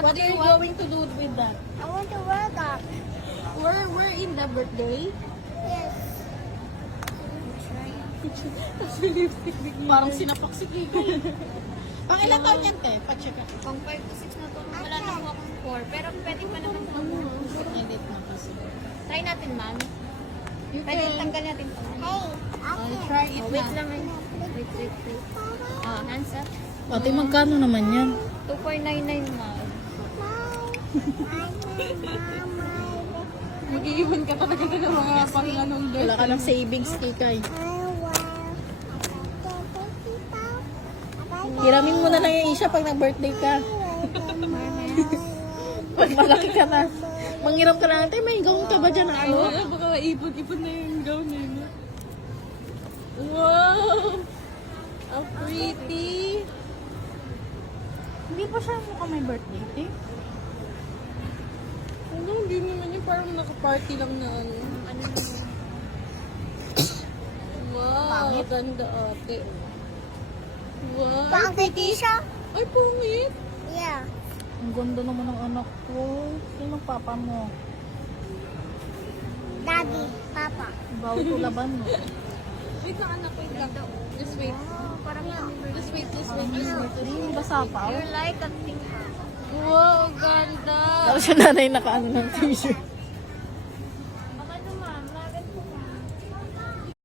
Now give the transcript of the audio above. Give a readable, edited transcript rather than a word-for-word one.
What are you going to do with that? I want to wear that. We're in the birthday. Yes. Parang sinapak si Kikay. Pang ilang taon yan, te? Pa-check ka. Pang 5 to 6 na to. Wala na po akong 4. Pero pwede pa naman po. Edit na kasi. Try natin, ma'am. You Pwede can tanggal natin to. Hey, try it Oh, wait na. lang. Wait. Hands up. Ate, magkano naman yan? 2.99, ma'am. Mag-iiwan ka talaga ng mga pang-anong doon. Wala ka ng savings, Kikay. Hiramin mo na lang yung isa pag nag-birthday ka. Pag malaki ka na. Manghiram ka na natin, may gown ka ba dyan? Ano? Baka maipon-ipon na yung gown na yun. Wow! How pretty! Hindi pa siya mukhang may birthday, te? Ano, hindi naman yun. Parang naka-party lang na ano. Wow, ganda ate. Wow. Pang siya? Ay, pungit. Yeah. Ang ganda naman ng anak ko. Sino ang papa mo? Daddy, Papa. Bawal ko laban mo. Wait lang, anak. Wait lang. Just wait. Parang just wait. Hindi, basa pa. You're like a pink. Wow, ganda. Tapos yung nanay naka-ano ng t-shirt.